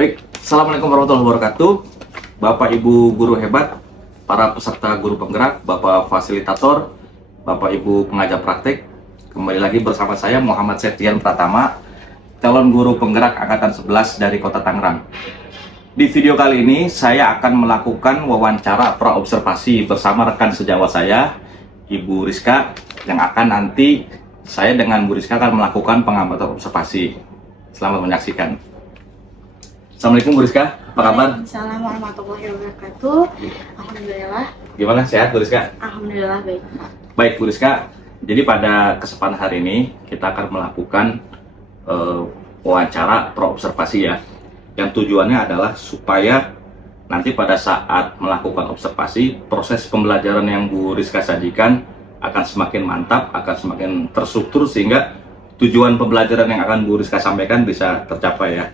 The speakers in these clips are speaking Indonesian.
Baik, Assalamualaikum warahmatullahi wabarakatuh. Bapak Ibu guru hebat, para peserta guru penggerak, Bapak fasilitator, Bapak Ibu pengajar praktik. Kembali lagi bersama saya Muhammad Septian Pratama, calon guru penggerak angkatan 11 dari Kota Tangerang. Di video kali ini saya akan melakukan wawancara praobservasi bersama rekan sejawat saya, Ibu Rizka, yang akan nanti saya dengan Bu Rizka akan melakukan pengamatan observasi. Selamat menyaksikan. Assalamualaikum Bu Rizka, apa kabar? Waalaikumsalam warahmatullahi wabarakatuh. Alhamdulillah. Gimana, sehat Bu Rizka? Alhamdulillah baik. Baik Bu Rizka, jadi pada kesempatan hari ini kita akan melakukan wawancara praobservasi ya. Yang tujuannya adalah supaya nanti pada saat melakukan observasi, proses pembelajaran yang Bu Rizka sajikan akan semakin mantap, akan semakin terstruktur sehingga tujuan pembelajaran yang akan Bu Rizka sampaikan bisa tercapai ya.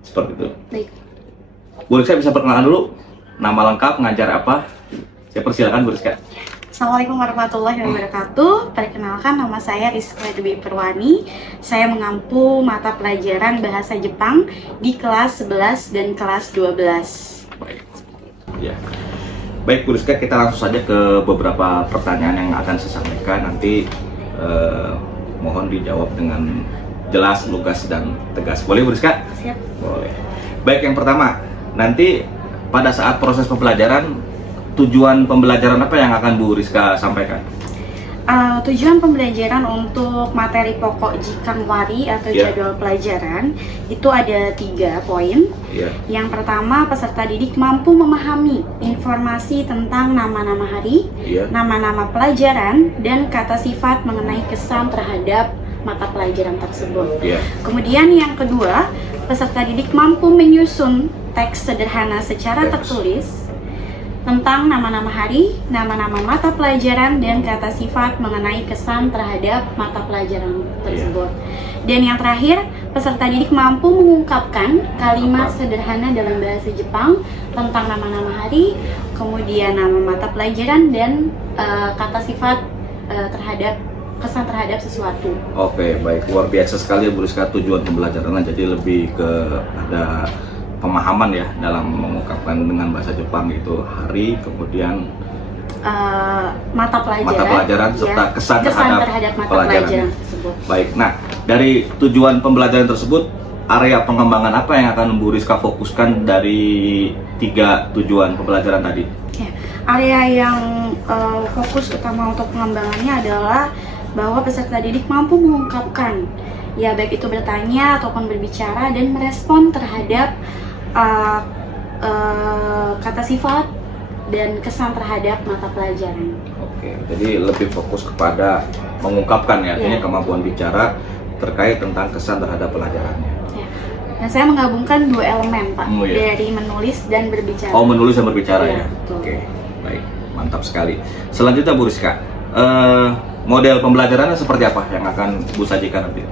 Seperti itu. Baik. Bu Rizka bisa perkenalan dulu, nama lengkap, ngajar apa? Saya persilakan Bu Rizka. Assalamualaikum warahmatullahi wabarakatuh. Perkenalkan, nama saya Rizka Dwi Perwani. Saya mengampu mata pelajaran bahasa Jepang di kelas 11 dan kelas 12. Baik. Ya. Baik Bu Rizka, kita langsung saja ke beberapa pertanyaan yang akan saya sampaikan. Nanti mohon dijawab dengan jelas, lugas, dan tegas. Boleh Bu Rizka? Siap. Boleh. Baik, yang pertama, nanti pada saat proses pembelajaran, tujuan pembelajaran apa yang akan Bu Rizka sampaikan? Tujuan pembelajaran untuk materi pokok Jikang Wari atau jadwal pelajaran itu ada 3 poin. Yang pertama, peserta didik mampu memahami informasi tentang nama-nama hari, nama-nama pelajaran, dan kata sifat mengenai kesan terhadap mata pelajaran tersebut. Kemudian yang kedua, peserta didik mampu menyusun teks sederhana secara tertulis tentang nama-nama hari, nama-nama mata pelajaran, dan kata sifat mengenai kesan terhadap mata pelajaran tersebut. Dan yang terakhir, peserta didik mampu mengungkapkan kalimat sederhana dalam bahasa Jepang tentang nama-nama hari, kemudian nama mata pelajaran, dan kata sifat terhadap kesan terhadap sesuatu. Oke, baik, luar biasa sekali Bu Rizka tujuan pembelajaran, jadi lebih ke ada pemahaman ya dalam mengungkapkan dengan bahasa Jepang itu hari, kemudian mata pelajaran serta kesan terhadap mata pelajaran tersebut. Baik, nah dari tujuan pembelajaran tersebut, area pengembangan apa yang akan Bu Rizka fokuskan dari 3 tujuan pembelajaran tadi? Ya, area yang fokus utama untuk pengembangannya adalah bahwa peserta didik mampu mengungkapkan, ya baik itu bertanya ataupun berbicara dan merespon terhadap kata sifat dan kesan terhadap mata pelajaran. Oke, jadi lebih fokus kepada mengungkapkan ya, artinya kemampuan bicara terkait tentang kesan terhadap pelajarannya. Ya. Dan saya menggabungkan 2 elemen Pak, dari menulis dan berbicara. Oh, menulis dan berbicara ya. Betul. Oke, baik, mantap sekali. Selanjutnya Bu Rizka, model pembelajarannya seperti apa yang akan Bu sajikan nanti?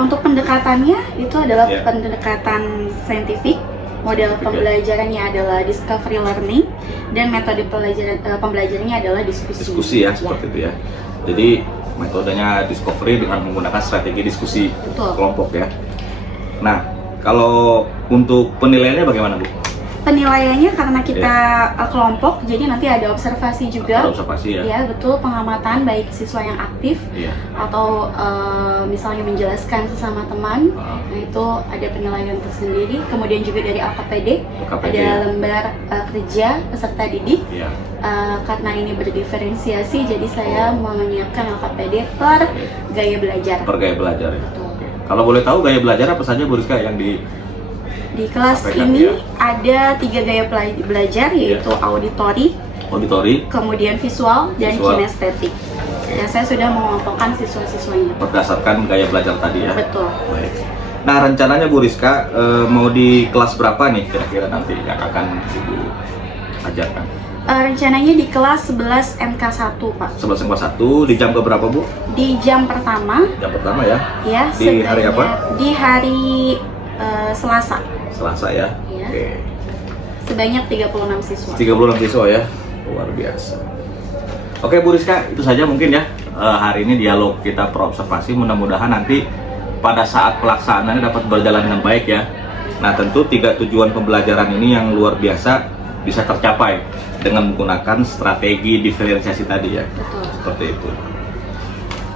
Untuk pendekatannya itu adalah pendekatan saintifik. Model pembelajarannya adalah discovery learning, dan metode pembelajarannya adalah diskusi ya, seperti itu ya. Jadi metodenya discovery dengan menggunakan strategi diskusi kelompok ya. Nah, kalau untuk penilaiannya bagaimana Bu? Penilaiannya karena kita kelompok, jadi nanti ada observasi juga. Ada observasi ya? Ya betul, pengamatan baik siswa yang aktif atau misalnya menjelaskan sesama teman. Nah itu ada penilaian tersendiri. Kemudian juga dari LKPD ada lembar kerja peserta didik. Karena ini berdiferensiasi, jadi saya menyiapkan LKPD per gaya belajar. Per gaya belajar ya? Kalau boleh tahu gaya belajar apa saja Bu Rizka yang di kelas ini ada 3 gaya belajar, yaitu auditori, kemudian visual, dan kinestetik. Ya, saya sudah mengelompokkan siswa-siswanya berdasarkan gaya belajar tadi ya. Betul. Baik. Nah, rencananya Bu Rizka mau di kelas berapa nih kira-kira nanti yang akan Ibu ajarkan? Rencananya di kelas 11 MK1 Pak. 11 MK1 di jam berapa Bu? Di jam pertama. Jam pertama ya? Ya. Di hari apa? Di hari Selasa. Selasa ya? Oke. Sebanyak 36 siswa. 36 siswa ya? Luar biasa. Oke Bu Rizka, itu saja mungkin ya hari ini dialog kita praobservasi. Mudah-mudahan nanti pada saat pelaksanaannya dapat berjalan dengan baik ya. Nah, tentu 3 tujuan pembelajaran ini yang luar biasa bisa tercapai dengan menggunakan strategi diferensiasi tadi ya. Betul. Seperti itu.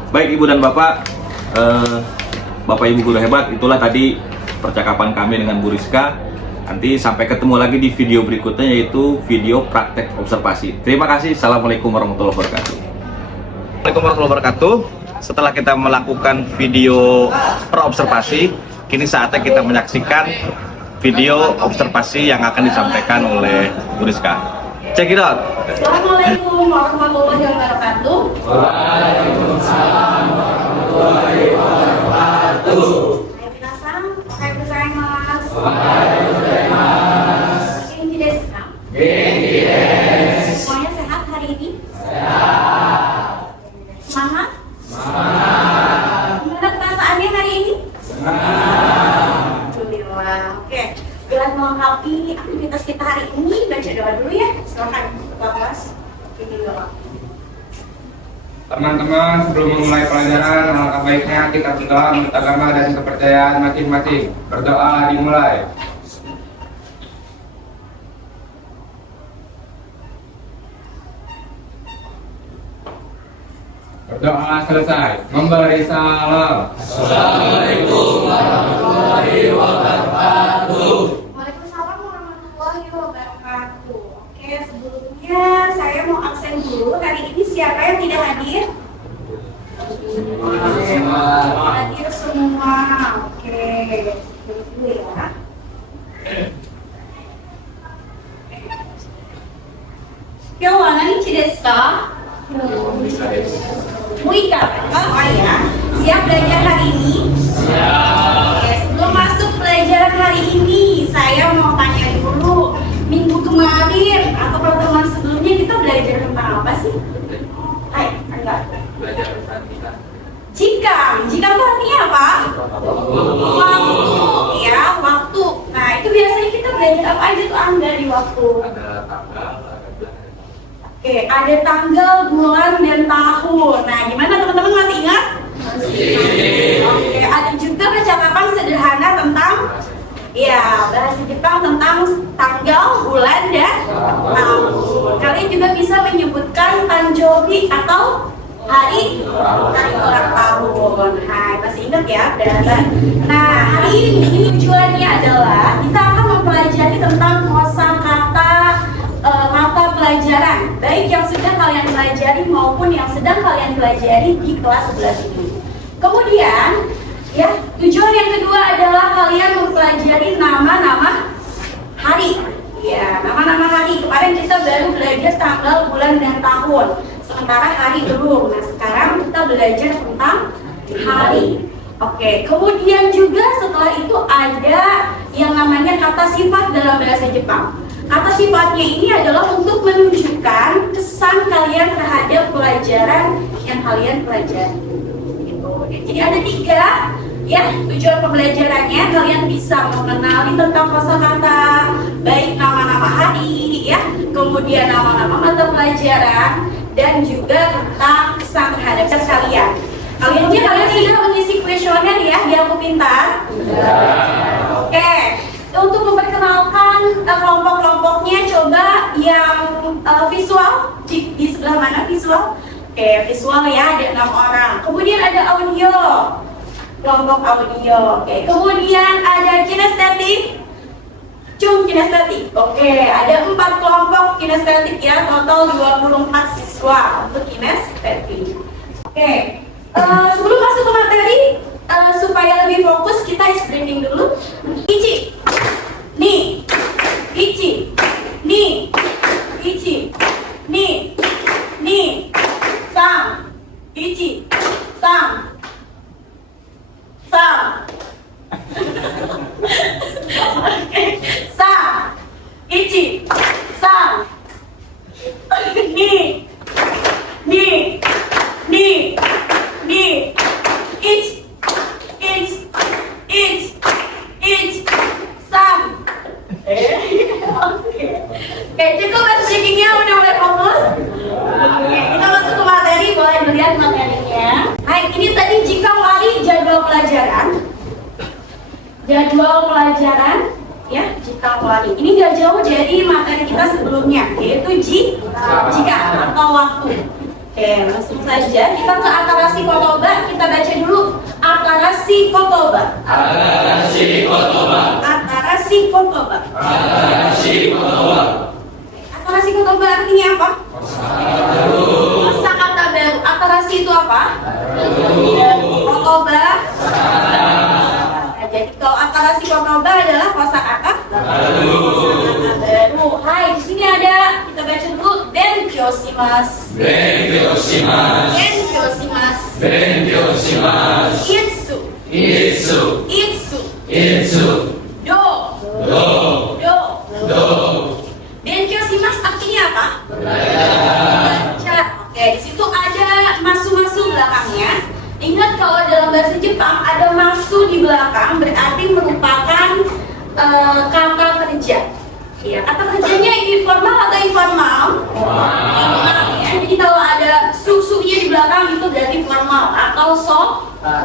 Baik Ibu dan Bapak, Bapak Ibu guru hebat, itulah tadi percakapan kami dengan Bu Rizka. Nanti sampai ketemu lagi di video berikutnya, yaitu video praktek observasi. Terima kasih. Assalamualaikum warahmatullahi wabarakatuh. Assalamualaikum warahmatullahi wabarakatuh. Setelah kita melakukan video observasi, kini saatnya kita menyaksikan video observasi yang akan disampaikan oleh Bu Rizka. Check it out. Assalamualaikum warahmatullahi wabarakatuh. Waalaikumsalam warahmatullahi wabarakatuh. Hai minasan, okai gozaimasu. Wahai gozaimasu. Genki desu ka? Genki desu. Semuanya sehat hari ini? Sehat. Semangat? Semangat. Gimana perasaannya hari ini? Semangat. Alhamdulillah. Oke, dengan melengkapi aktivitas kita hari ini, baca doa dulu ya. Silakan Ketua Kelas bimbing doa. Teman-teman, sebelum memulai pelajaran, alangkah baiknya kita berdoa menurut agama dan kepercayaan masing-masing. Berdoa dimulai. Berdoa selesai. Memberi salam. Assalamualaikum warahmatullahi wabarakatuh. Waalaikumsalam warahmatullahi wabarakatuh. Oke, sebelumnya saya mau absen dulu. Hari ini siapa yang tidak hadir? Hadir semua. Oke, dulu ya. Kyo wa nanichi desu ka? Muika, oh ya. Siap belajar hari ini? Oke, sebelum masuk pelajaran hari ini, saya mau tanya dulu. Minggu kemarin atau pertemuan sebelumnya kita belajar tentang apa sih? Hai, enggak. Jika itu artinya apa? Waktu, ya, waktu. Nah, itu biasanya kita belajar apa aja tuh Angga di waktu? Oke, ada tanggal, bulan, dan tahun. Nah, gimana teman-teman masih ingat? Oke, ada juga percakapan sederhana tentang bahasa Jepang tentang tanggal, bulan, dan tahun. Kalian juga bisa menyebutkan tanjobi atau hari ulang tahun. Hai, masih ingat ya? Nah, hari ini tujuannya adalah kita akan mempelajari tentang kosakata mata pelajaran, baik yang sudah kalian pelajari maupun yang sedang kalian pelajari di kelas 11 ini. Kemudian, ya, tujuan yang kedua adalah kalian mempelajari nama-nama hari. Ya, nama-nama hari. Kemarin kita baru belajar tanggal, bulan, dan tahun. Sementara hari belum. Nah, sekarang kita belajar tentang hari. Oke, kemudian juga setelah itu ada yang namanya kata sifat dalam bahasa Jepang. Kata sifatnya ini adalah untuk menunjukkan kesan kalian terhadap pelajaran yang kalian pelajari. Gitu. Jadi ada 3 ya tujuan pembelajarannya. Kalian bisa mengenali tentang kosakata, baik nama-nama hari, ya, kemudian nama-nama mata pelajaran, dan juga tentang kesan terhadap kalian. Kalian sudah mengisi kuesioner ya di Aku Pintar. Oke. Untuk memperkenalkan kelompok-kelompoknya, coba yang visual di sebelah mana visual? Oke, visual ya, ada 6 orang. Kemudian ada audio, kelompok audio. Oke, kemudian ada kinestetik, kinestetik. Oke, ada 4 kelompok kinestetik ya, total 24 siswa untuk kinestetik. Oke, sebelum masuk ke materi, supaya lebih fokus kita screening dulu. Ichi, ni, ichi, ni, ichi, ni, sam, ichi, sam, sam, ichi, sam, ni, sam. Oke, cukup bahasa checkingnya, udah mulai fokus. Oke, kita masuk ke materi, boleh melihat materinya. Baik, ini tadi jika wali jadwal pelajaran. Jikawari. Ini nggak jauh dari materi kita sebelumnya, yaitu jika atau waktu. Oke, langsung saja kita ke Atarasi Kotoba. Kita baca dulu Atarasi Kotoba. Atarasi Kotoba. Atarasi Kotoba. Atarasi Kotoba. Atarasi Kotoba artinya apa? Kosakata baru. Atarasi itu apa? Kotoba. Jadi kalau Atarasi Kotoba adalah kosakata baru. Hai, di sini ada, kita baca dulu Benkyoshimasu. Benkyoshimasu. Benkyoshimasu. Benkyoshimasu. Itsu. Itsu. Itsu. Itsu. Do. Do. Do. Do. Benkyoshimasu artinya apa? Belajar. Oke, di situ ada masu-masu belakangnya. Ingat kalau dalam bahasa Jepang ada masu di belakang berarti merupakan kata kerja. Ya, kata kerjanya informal atau informal? Formal. Ya. Jadi kalau ada susunya di belakang itu berarti formal atau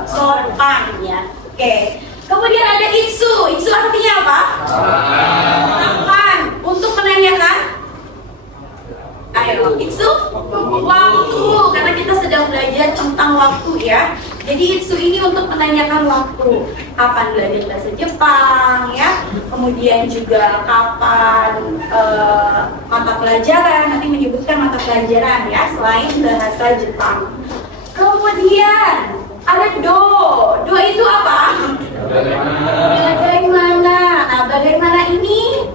sopan ya. Oke. Kemudian ada itsu. Itsu artinya apa? Kapan? Untuk menanyakan. Ayo, itsu waktu, karena kita sedang belajar tentang waktu ya. Jadi itsu ini untuk menanyakan waktu, kapan belajar bahasa Jepang ya. Kemudian juga kapan mata pelajaran, nanti menyebutkan mata pelajaran ya selain bahasa Jepang. Kemudian ada do. Do itu apa? Bagaimana? Nah, bagaimana ini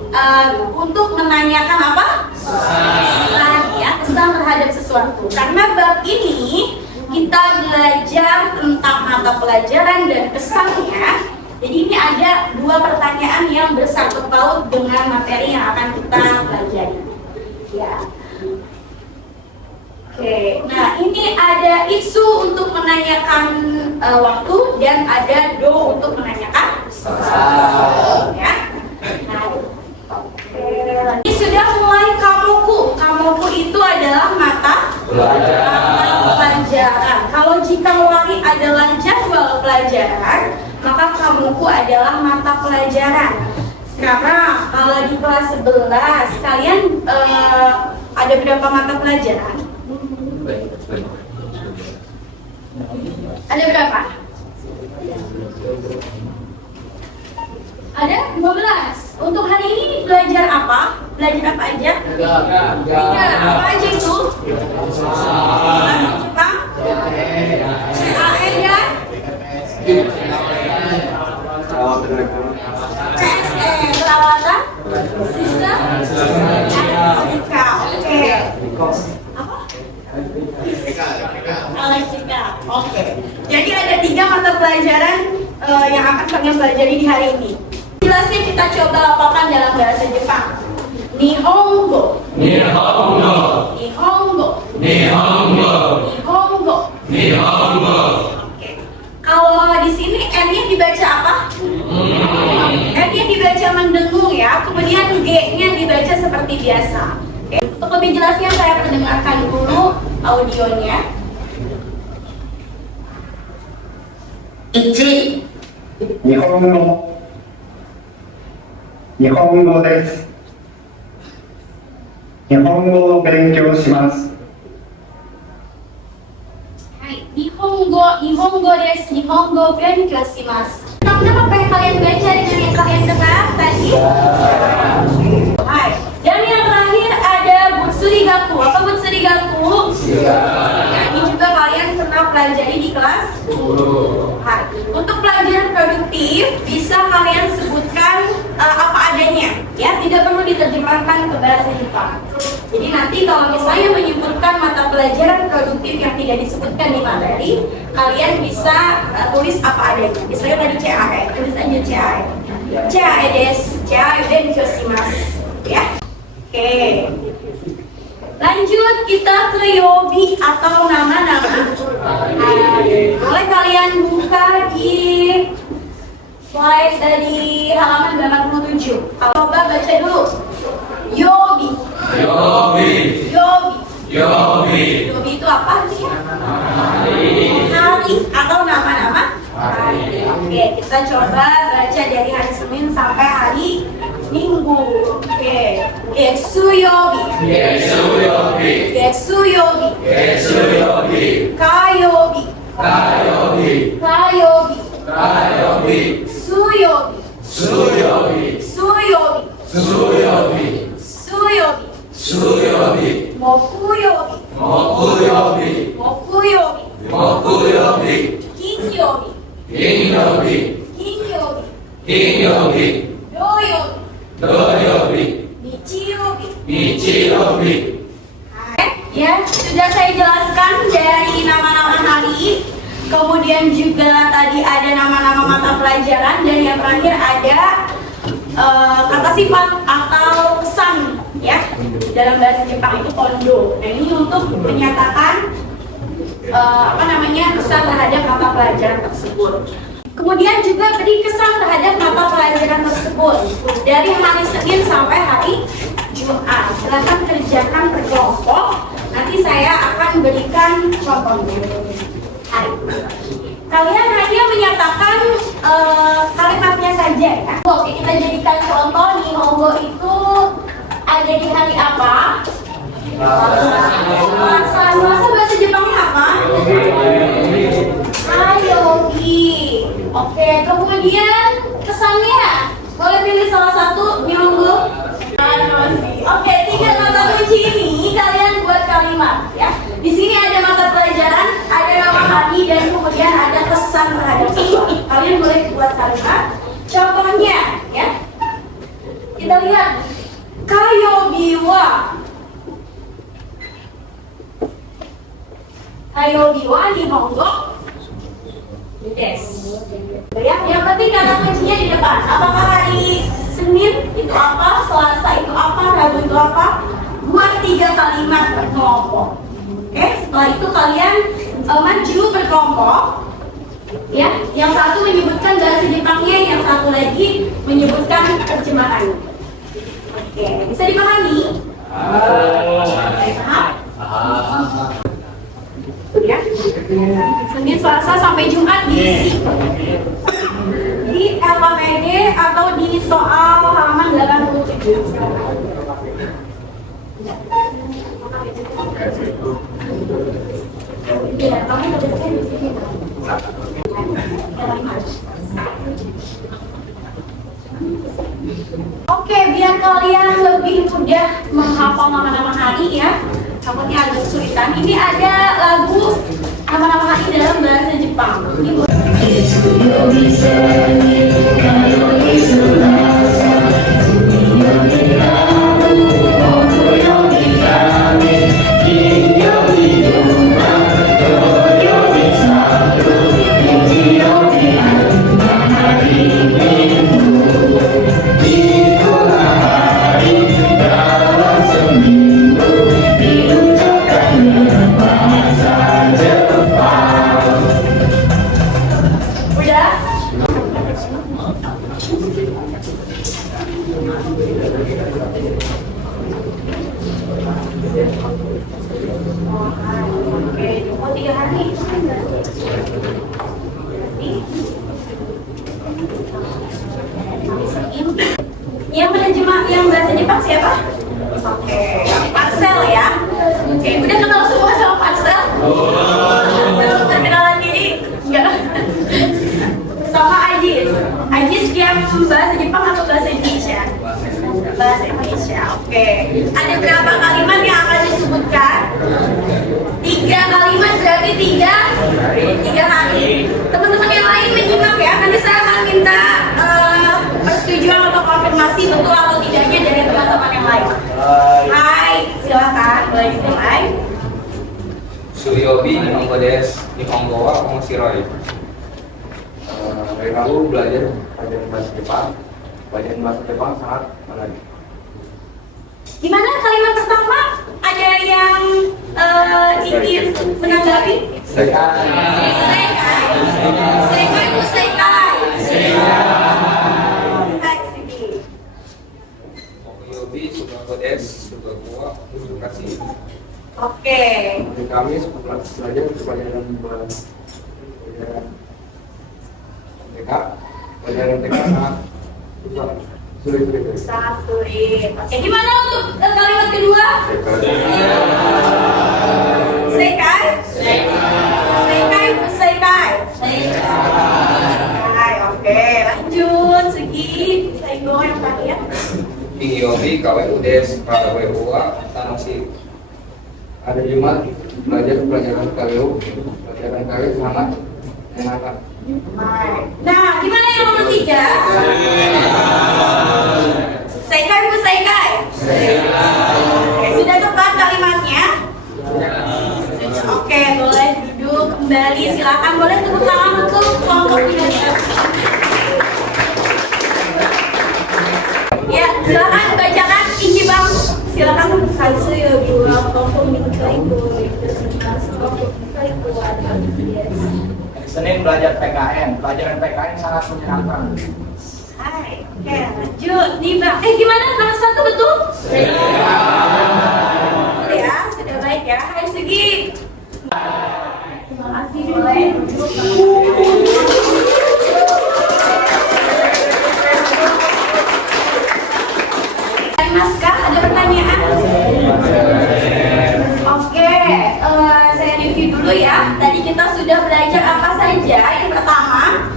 untuk menanyakan apa? Kesan ya, kesan terhadap sesuatu. Karena bab ini kita belajar tentang mata pelajaran dan kesannya. Jadi ini ada dua pertanyaan yang bersangkut paut dengan materi yang akan kita pelajari. Ya. Oke, nah ini ada itsu untuk menanyakan waktu dan ada do untuk menanyakan kesan. Ya. Nah, ini sudah mulai kamuku. Kamuku itu adalah mata pelajaran. Kalau jikawari adalah jadwal pelajaran, maka kamuku adalah mata pelajaran. Sekarang kalau di kelas 11 kalian ada berapa mata pelajaran? Ada berapa? Ada 12. Untuk hari ini belajar apa? Belajar apa aja? Tiga. Apa aja itu? Bahasa Jepang, CAE dan CSE, perawatan sistem elektronika. Oke. Apa? Elektrika. Oke. Jadi ada 3 mata pelajaran yang akan kalian pelajari di hari ini. Jelasnya kita coba lakukan dalam bahasa Jepang. Nihongo. Nihongo. Nihongo. Nihongo. Nihongo. Nihongo. Oke. Kalau di sini N-nya dibaca apa? N-nya dibaca mendengung ya. Kemudian G-nya dibaca seperti biasa. Oke. Untuk lebih jelasnya saya perdengarkan dulu audionya. 1、日本語。日本語です。日本語を勉強します。はい、Nihongo desu. Nihongo benkyoshimasu. Teman-teman apa yang kalian baca dengan yang kalian dengar tadi? Hai. Dan yang terakhir ada Butsurigaku. Apa Butsurigaku? Ya, ini juga kalian pernah pelajari di kelas 10. Hai. Untuk pelajaran produktif bisa kalian sebutkan apa adanya, ya tidak perlu diterjemahkan ke bahasa Jepang. Jadi nanti kalau misalnya menyebutkan mata pelajaran produktif yang tidak disebutkan di materi, kalian bisa tulis apa adanya. Misalnya tadi CAE, tulis aja CAE. CAE desu, CAE benkyoshimasu. Ya. Oke. Lanjut kita ke yobi atau nama-nama. Boleh kalian buka di slide dari halaman 87. Coba baca dulu. Yobi. Yobi. Yobi. Yobi. Yobi itu apa artinya? Hari atau nama-nama hari. Oke, kita coba baca dari hari Senin sampai hari Minggu. Oke. Getsuyobi. Getsuyobi. Getsuyobi. Getsuyobi. Kayobi. Kayobi. Kayobi. Kayobi. Suyobi. Suyobi. Suyobi. Suyobi. Suyobi. Suyobi. Mokuyobi. Mokuyobi. Mokuyobi. Mokuyobi. Kinyobi. Kinyobi. Kinyobi. Kinyobi. Doyobi. Doyobi. Nichiyobi. Nichiyobi. Ya, sudah saya jelaskan dari nama-nama hari. Kemudian juga tadi ada nama-nama mata pelajaran, dan yang terakhir ada kata sifat atau kesan ya. Dalam bahasa Jepang itu kondo. Nah, ini untuk menyatakan kesan terhadap mata pelajaran tersebut. Kemudian juga beri kesan terhadap mata pelajaran tersebut dari hari Senin sampai hari Jumat. Silakan kerjakan berkelompok. Nanti saya akan berikan contohnya. Kalian hanya menyatakan kalimatnya saja ya. Oke, kita jadikan contoh. Nihongo itu ada di hari apa? Selasa. Selasa bahasa Jepangnya apa? Ayogi. Oke, kemudian kesannya boleh pilih salah satu. Nihongo. Oke, 3 kata kunci ini kalian buat kalimat ya. Di sini ada mata pelajaran, ada nama hari, dan kemudian ada kesan terhadap sesuatu. Kalian boleh buat kalimat. Contohnya ya. Kita lihat. Kayobi wa. Kayobi wa Nihongo desu. Ya, yang penting kata kuncinya di depan. Apakah hari Senin itu apa, Selasa itu apa, Rabu itu apa? Buat 3 kalimat berkelompok. Oke, setelah itu kalian maju berkelompok. Ya, yang satu menyebutkan bahasa Jepangnya, yang satu lagi menyebutkan terjemahannya. Oke, bisa dipahami? Ya, Senin, Selasa sampai Jumat diisi di LKPD atau di soal halaman 87. Ya, kamu tuliskan di sini. Oke, biar kalian lebih mudah menghafal nama-nama hari ya. Takutnya agak kesulitan. Ini ada lagu nama-nama hari dalam bahasa Jepang. Ini yang menerjemah yang bahasa Jepang siapa? Oke, Marcel ya. Oke, udah kenal semua sama Marcel? Belum perkenalan diri? Enggak. Sama Ajis. Ajis yang bahasa Jepang atau bahasa Indonesia? Bahasa Indonesia. Oke. Ada berapa kalimat yang akan disebutkan? 3 kalimat berarti 3 hari. Teman-teman yang lain menyimak ya. Nanti saya akan minta persetujuan atau konfirmasi betul atau tidaknya dari teman-teman yang lain. Hai, silakan boleh dimulai. Suyobi Nihongo desu. Nihongo wa omoshiroi. Hari Rabu belajar pelajaran bahasa Jepang. Pelajaran bahasa Jepang sangat menarik. Gimana kalimat pertama? Ada yang ingin menanggapi? Sekai. Sekai itu sekai. Mokuyobi Sugaku desu. Sugaku wa edukasi. Oke. Hari Kamis belajar pelajaran bahasa TK. Pelajaran TK sangat susah. Sangat sulit. Oke, gimana untuk kalimat kedua? Sekai? Sekai, sekai. Sekai. Oke, lanjut. Segi, Saigo yang tadi ya. Yobi KWU Des KWUA Tanosi. Hari Jumat belajar pelajaran KWU. Pelajaran KWU sangat menyenangkan. Nah, gimana yang nomor 3? Sekai bu sekai. Oke, sudah tepat kalimatnya? Oke, boleh duduk kembali. Silakan boleh tepuk tangan untuk kelompok belajar. Ya, silakan bacakan Inji Bang. Silakan. Hasil dua kelompok itu. Senin belajar PKN, pelajaran PKN sangat menyenangkan. Hai, oke lanjut nih Bang. Gimana nomor 1 betul? Betul ya, sudah baik ya. Hai Segi. Terima kasih boleh. Naskah, ada pertanyaan? Oke, saya review dulu ya. Tadi kita sudah belajar apa saja. Yang pertama,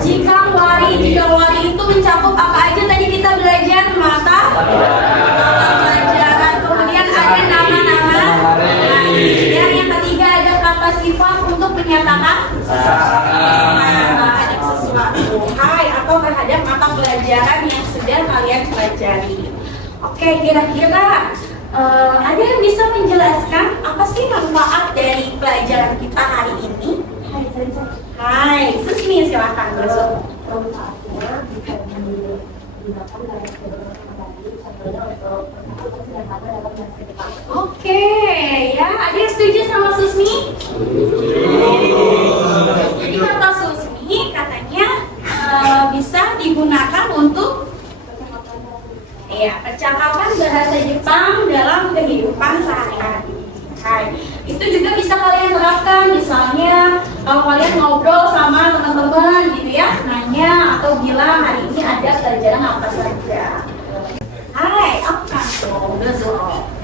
jikang wari itu mencakup apa aja? Tadi kita belajar mata pelajaran. Kemudian ada nama-nama. Yang ketiga ada kata sifat untuk menyatakan terhadap sesuatu. Hai atau terhadap mata pelajaran yang sudah kalian pelajari. Oke, kira-kira ada yang bisa menjelaskan apa sih manfaat dari pelajaran kita hari ini? Hai, Susmi silakan masuk. Oke, ya ada yang setuju sama Susmi? Jadi kata Susmi katanya bisa digunakan untuk percakapan bahasa Jepang dalam kehidupan sehari-hari. Itu juga bisa kalian terapkan, misalnya kalau kalian ngobrol sama teman-teman gitu ya, nanya atau bilang hari ini ada pelajaran apa saja. Hai, apa tuh?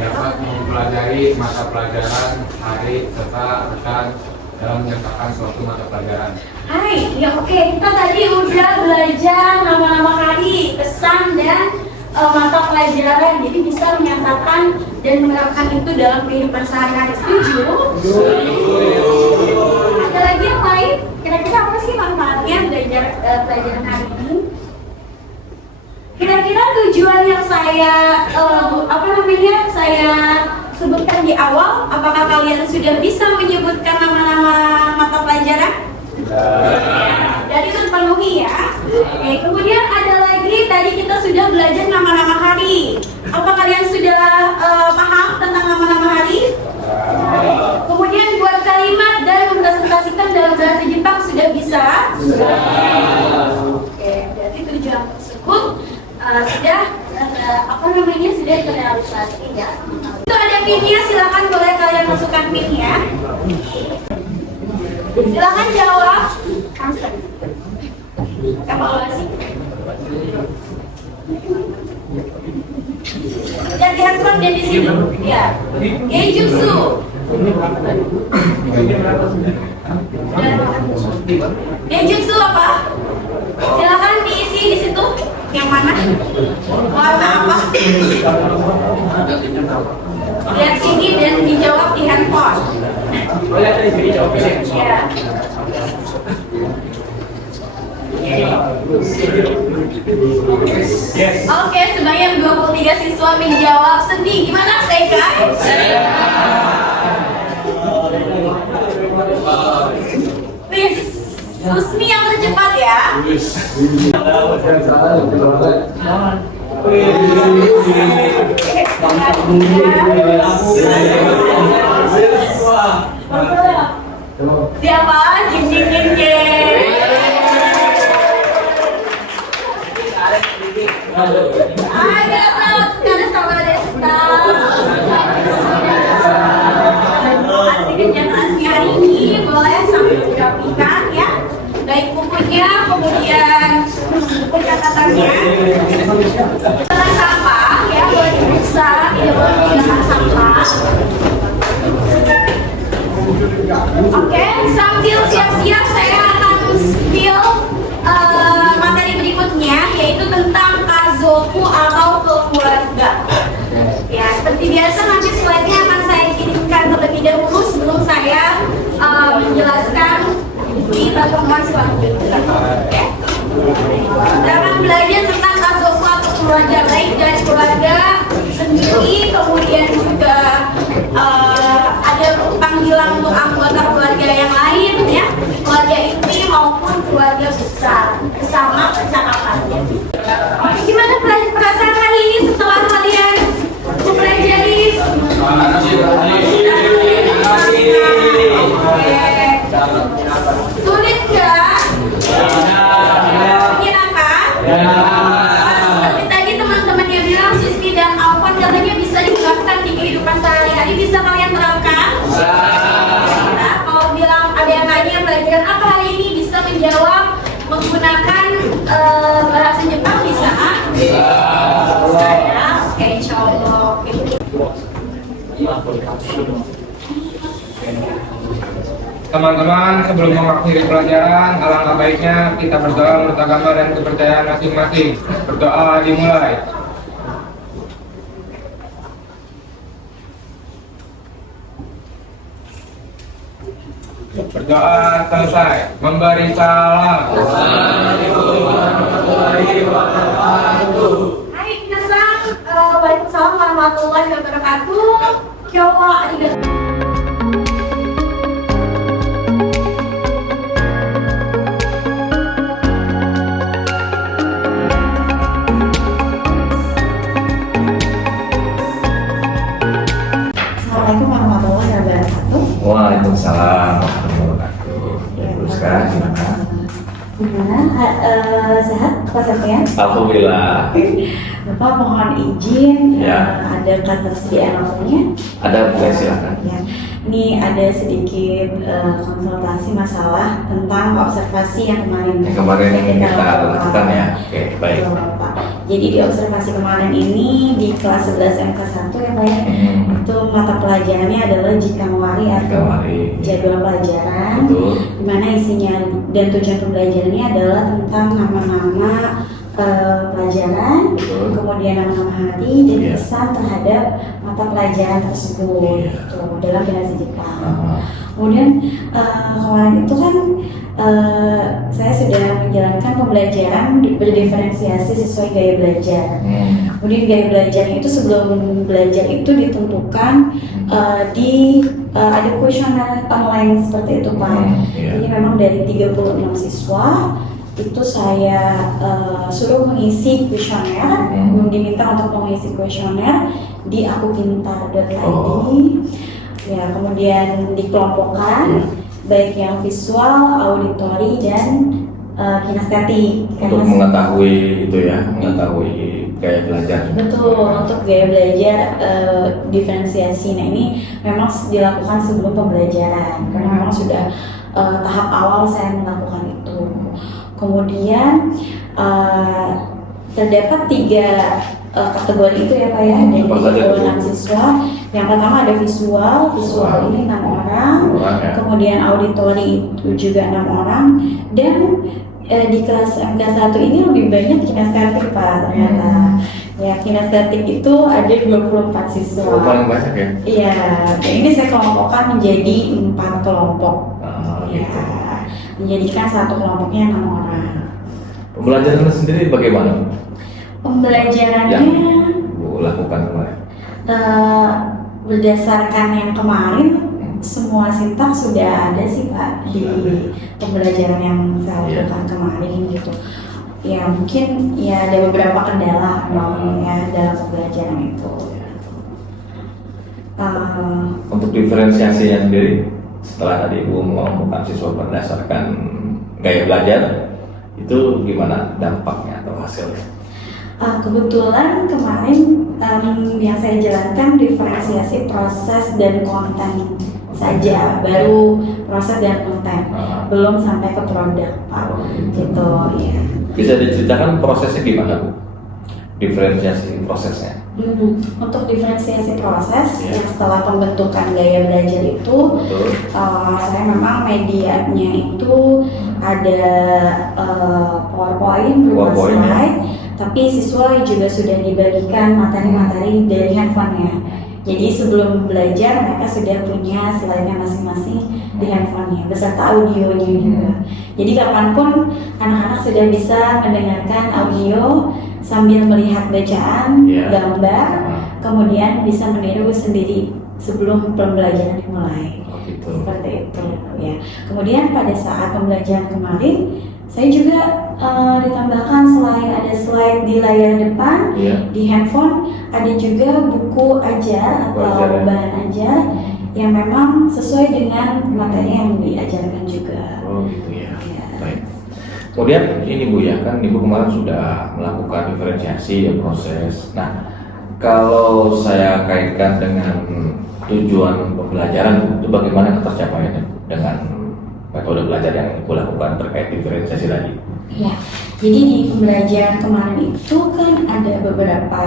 Dapat mempelajari mata pelajaran, hari, serta rekan dalam menyertakan suatu mata pelajaran. Hai, ya oke, kita tadi udah belajar nama-nama hari, pesan dan mata pelajaran, jadi bisa menyatakan dan menerapkan itu dalam kehidupan sehari-hari. Setuju? Ada lagi yang lain? Kira-kira apa sih manfaatnya belajar pelajaran hari ini? Kira-kira tujuan yang saya sebutkan di awal, apakah kalian sudah bisa menyebutkan nama-nama mata pelajaran? Jadi itu terpenuhi ya. Oke, kemudian ada lagi tadi kita sudah belajar nama-nama hari. Apa kalian sudah paham tentang nama-nama hari? Kemudian buat kalimat dan mempresentasikan dalam bahasa Jepang sudah bisa? Oke, berarti tujuan tersebut sudah terrealisasi ya. Itu ada pinnya, silakan boleh kalian masukkan pinnya. Silakan jawab. Answer. Evaluasi. Dan di handphone dan di sini. Ya. Geijutsu. Geijutsu apa? Silakan diisi di situ. Yang mana? Warna apa? Lihat sini dan dijawab di handphone. Ya. Oke, sebanyak 23 siswa menjawab seni. Gimana, Sekai? Wis, Susmi yang tercepat ya. Siapa? Jing jing jing jing. Sama Desta. Hasil kegiatan hari ini boleh sampai dirapikan ya. Baik bukunya, kemudian pencatatannya. Setelah sampah ya boleh diperiksa, tidak boleh menggunakan sampah. Oke, sambil siap-siap saya akan spill materi berikutnya, yaitu tentang kazoku atau keluarga. Ya, seperti biasa nanti slide-nya akan saya kirimkan terlebih dahulu sebelum saya menjelaskan di pertemuan selanjutnya. Oke? Kita akan belajar tentang kazoku atau keluarga, baik dari keluarga sendiri, kemudian juga ada panggilan untuk anggota keluarga yang lain, ya, keluarga inti maupun keluarga besar, bersama percakapannya. Gimana perasaan hari ini setelah kalian mempelajari? Sulit nggak? Menyenangkan? Seperti tadi teman-temannya bilang, Siski dan Alfon katanya bisa digunakan di kehidupan sehari-hari. Bisa kalian terapkan? Nah, kalau bilang ada yang nanya pelajaran apa hari ini, bisa menjawab menggunakan bahasa Jepang, bisa? Bisa ya? Oke, insya Allah. Teman-teman, sebelum mengakhiri pelajaran, alangkah baiknya kita berdoa menurut agama dan kepercayaan masing-masing. Berdoa dimulai. Berdoa selesai. Memberi salam. Hai, minasan. Waalaikumsalam warahmatullahi wabarakatuh. Kyowa arigatou. Assalamualaikum warahmatullahi wabarakatuh. Waalaikumsalam warahmatullahi wabarakatuh. Teruskan gimana? Gimana? Sehat Pak Septian? Alhamdulillah. Bapak mohon izin, Ya. ada ketersediaan waktunya? Ada, boleh silakan. Ya. Ini ada sedikit konsultasi masalah tentang observasi yang kemarin. Yang kemarin kita lakukan ya. Oke, baik. Betul, Pak. Jadi di observasi kemarin ini di kelas 11 MK1 ya Pak ya. Itu mata pelajarannya adalah Jikangwari atau Jikangwari. jadwal pelajaran. Betul. Di mana isinya dan tujuan pembelajarannya adalah tentang nama-nama pelajaran, Betul. kemudian nama-nama hari dan Iya. pesan terhadap mata pelajaran tersebut. Iya. Tuh, dalam bahasa Jepang. Ah, Kemudian kemarin itu kan saya sudah menjalankan pembelajaran berdiferensiasi sesuai gaya belajar. Kemudian gaya belajar itu sebelum belajar itu ditentukan ada kuesioner online seperti itu Pak. Iya. Jadi memang dari 36 siswa itu saya suruh mengisi kuesioner, diminta untuk mengisi kuesioner di akupintar.id. Ya, kemudian dikelompokkan baik yang visual, auditori dan kinestetik. untuk mengetahui itu ya, mengetahui gaya belajar. Betul, untuk gaya belajar diferensiasi. Nah ini memang dilakukan sebelum pembelajaran karena memang sudah tahap awal saya melakukan itu. Kemudian terdapat 3 kategori itu ya Pak ya, dari Apa saja itu? 36 siswa. Yang pertama ada visual ini 6 orang, Ya. kemudian auditori itu juga 6 orang, dan di kelas MK1 ini lebih banyak kinestetik Pak ternyata. Ya, kinestetik itu ada 24 siswa. Paling banyak ya. Iya, dan ini saya kelompokkan menjadi 4 kelompok. Gitu. Ya, menjadikan satu kelompoknya 6 orang. Pembelajaran sendiri bagaimana? Pembelajarannya Yang Bu lakukan kemarin. berdasarkan yang kemarin semua sintaks sudah ada sih Pak di pembelajaran yang saya lakukan kemarin gitu. Ya mungkin ya ada beberapa kendala memang ya dalam pembelajaran itu. Untuk diferensiasinya sendiri, setelah tadi Ibu mengelompokkan siswa berdasarkan gaya belajar, itu gimana dampaknya atau hasilnya? Kebetulan kemarin yang saya jalankan diferensiasi proses dan konten saja, baru proses dan konten, belum sampai ke produk Pak, gitu ya. Bisa diceritakan prosesnya gimana Bu? Diferensiasi prosesnya? Untuk diferensiasi proses, yang setelah pembentukan gaya belajar itu, saya memang medianya itu ada PowerPoint, berupa slide, tapi siswa juga sudah dibagikan materi-materi dari handphonenya. Jadi sebelum belajar mereka sudah punya slide-nya masing-masing di handphonenya beserta audionya juga. Jadi kapanpun anak-anak sudah bisa mendengarkan audio sambil melihat bacaan, gambar, kemudian bisa meniru sendiri sebelum pembelajaran dimulai. Seperti itu ya. Kemudian pada saat pembelajaran kemarin, saya juga ditambahkan selain ada slide di layar depan, di handphone ada juga buku ajar atau bahan ajar yang memang sesuai dengan materi yang diajarkan juga. Oh gitu ya. Baik. Kemudian ini Bu ya, kan Ibu kemarin sudah melakukan diferensiasi ya proses. Nah, kalau saya kaitkan dengan tujuan pembelajaran itu bagaimana tercapainya dengan metode belajar yang Ibu lakukan terkait diferensiasi tadi? Ya, jadi di pembelajaran kemarin itu kan ada beberapa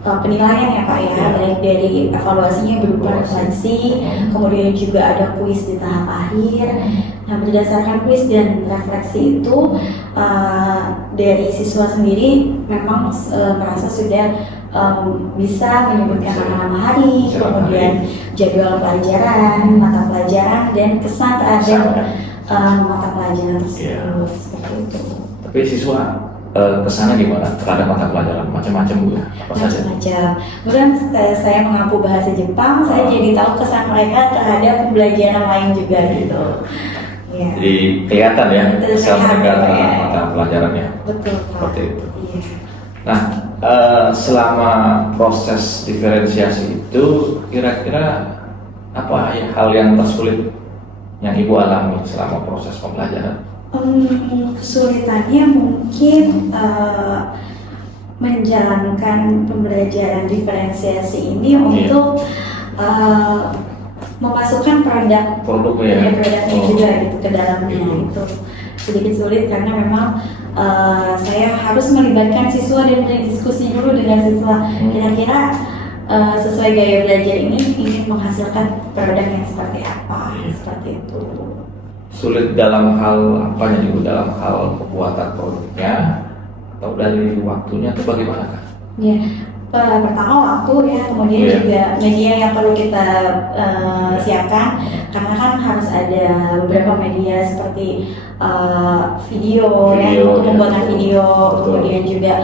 penilaian ya Pak ya, baik dari evaluasinya berupa refleksi, kemudian juga ada kuis di tahap akhir. Nah, berdasarkan kuis dan refleksi itu dari siswa sendiri memang merasa sudah bisa menyebutkan nama-nama hari, kemudian jadwal pelajaran, mata pelajaran, dan kesan terhadap mata pelajaran tersebut. Seperti itu. Tapi siswa kesana gimana terhadap mata pelajaran macam-macam Bu ya? Apa saja? Macam-macam. Kemudian saya mengampu bahasa Jepang, saya jadi tahu kesan mereka terhadap pembelajaran lain juga gitu. Ya. Jadi kelihatan ya kesan mereka terhadap ya. mata pelajarannya. Betul Pak. Seperti itu. Iya. Nah, selama proses diferensiasi itu kira-kira apa ya hal yang tersulit yang Ibu alami selama proses pembelajaran? Kesulitannya mungkin menjalankan pembelajaran diferensiasi ini untuk memasukkan produknya juga gitu ke dalamnya. Itu sedikit sulit karena memang saya harus melibatkan siswa dan berdiskusi dulu dengan siswa. Kira-kira sesuai gaya belajar ini ingin menghasilkan produk yang seperti apa, seperti itu. Sulit dalam hal apanya juga, dalam hal pembuatan produknya atau dari waktunya atau bagaimana Kak? Ya, pertama waktu ya, kemudian juga media yang perlu kita siapkan, karena kan harus ada beberapa media seperti video ya, untuk pembuatan video, kemudian juga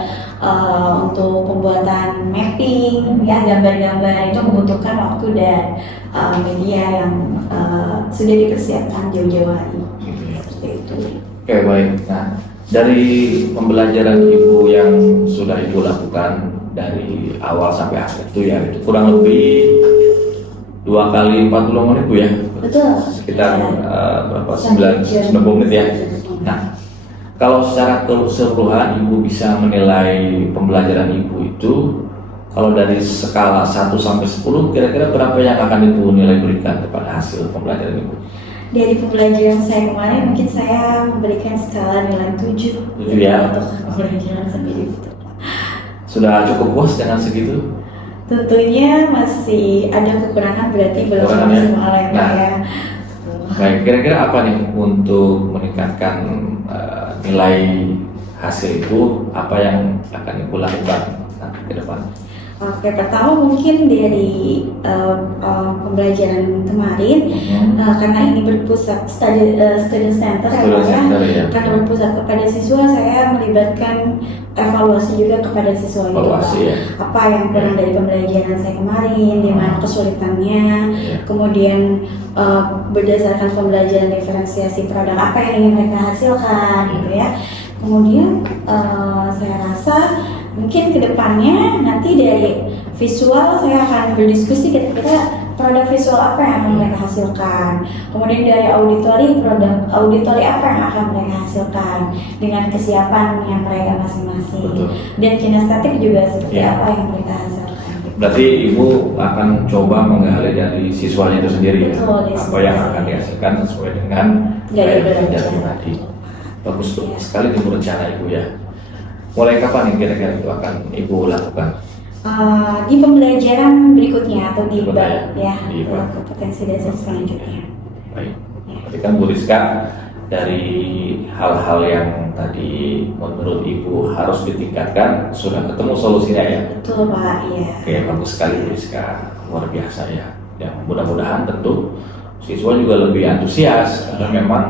untuk pembuatan mapping ya, gambar-gambar itu membutuhkan waktu dan media yang sudah dipersiapkan jauh-jauh hari. Seperti itu. Oke, baik. Nah, dari pembelajaran Ibu yang sudah Ibu lakukan dari awal sampai akhir itu ya, itu kurang lebih 2 kali 40 menit Bu ya? Betul. Sekitar berapa? 90 menit ya. Nah, kalau secara keseluruhan Ibu bisa menilai pembelajaran Ibu itu, kalau dari skala 1 sampai 10 kira-kira berapa yang akan Ibu nilai berikan kepada hasil pembelajaran Ibu? Dari pembelajaran saya kemarin mungkin saya memberikan skala nilai 7 ya? Untuk pembelajaran sendiri gitu. Sudah cukup puas dengan segitu? Tentunya masih ada kekurangan, berarti belum maksimal ya Pak ya. Baik, kira-kira apa nih untuk meningkatkan nilai hasil itu, apa yang akan Ibu lakukan nanti ke depan? Oke, pertama mungkin dari pembelajaran kemarin, karena ini berpusat student center ya, karena berpusat kepada siswa, saya melibatkan evaluasi juga kepada siswa gitu, apa yang kurang dari pembelajaran saya kemarin, di mana kesulitannya, kemudian berdasarkan pembelajaran diferensiasi produk apa yang ingin mereka hasilkan gitu ya. Kemudian saya rasa mungkin kedepannya nanti dari visual saya akan berdiskusi kira-kira produk visual apa yang akan mereka hasilkan. Kemudian dari auditori, produk auditori apa yang akan mereka hasilkan dengan kesiapan yang mereka masing-masing. Dan kinestetik juga seperti apa yang mereka hasilkan. Berarti Ibu akan coba menggali dari siswanya itu sendiri ya, Betul, apa yang akan dihasilkan sesuai dengan Gaya pelajaran belajar. tadi. Bagus sekali Ibu rencana Ibu ya. Mulai kapan nih kira-kira itu akan Ibu lakukan? Di pembelajaran berikutnya atau di Berikutnya, bab ya, di bab. kompetensi dasar selanjutnya. Baik. Berarti kan Bu Rizka, dari hal-hal yang tadi menurut Ibu harus ditingkatkan sudah ketemu solusinya ya. Betul Pak, iya. Oke, bagus sekali Bu Rizka, luar biasa ya. Yang mudah-mudahan tentu siswa juga lebih antusias karena memang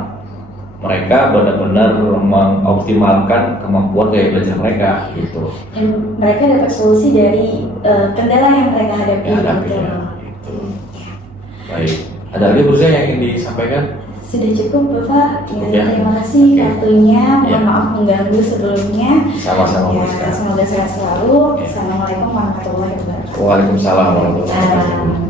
mereka benar-benar mengoptimalkan kemampuan gaya belajar mereka gitu. Dan mereka dapat solusi dari kendala yang mereka hadapi. Ya, hadapi gitu. ya, gitu. Baik, ada lagi Bu Rizka yang ingin disampaikan? Sudah cukup Bapak. Cukup, Ya, ya. terima kasih Oke. waktunya. Mohon Ya. maaf mengganggu sebelumnya. Sama-sama Bu Ya, Rizka. semoga sehat selalu. Ya. Assalamualaikum warahmatullahi wabarakatuh. Waalaikumsalam warahmatullahi wabarakatuh. Salam.